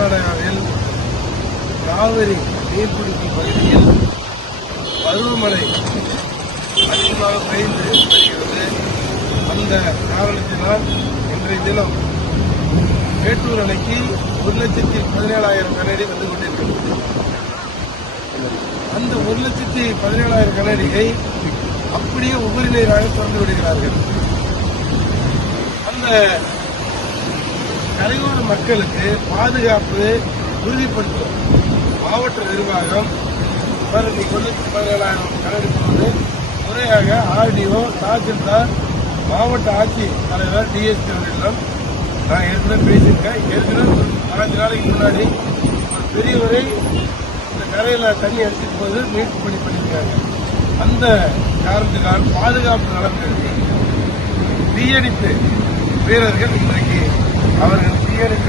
கர்நாடகாவில் காவிரி நீர்பிடிப்பு பகுதியில் பருவமழை அதிகமாக பெய்து வருகிறது. அந்த காரணத்தினால் இன்றைய தினம் மேட்டூர் அணைக்கு 1,17,000 கனஅடி வந்து கொண்டிருக்கிறது. அந்த 1,17,000 கனஅடியை அப்படியே உபரி நீராக திறந்து விடுகிறார்கள். அந்த கரையோர மக்களுக்கு பாதுகாப்பு உறுதிப்படுத்தும் மாவட்ட நிர்வாகம் 1,17,000 கனஅடி போது முறையாக ஆர்டிஓ, தாசில்தார், மாவட்ட ஆட்சி தலைவர், டிஎஸ்பி அவர்களிடம் நான் ஏற்கனவே பேசியிருக்கேன். ஏற்கனவே 4 நாளைக்கு முன்னாடி ஒரு பெரியவரை இந்த கரையில் தண்ணி அடிச்சிட்டு போது மீட்பு பணி பண்ணியிருக்காங்க. அந்த காரணத்தினால் பாதுகாப்பு நலன்கள் தீயணைப்பு வீரர்கள் இன்றைக்கு அவர்கள் தீயணைப்பு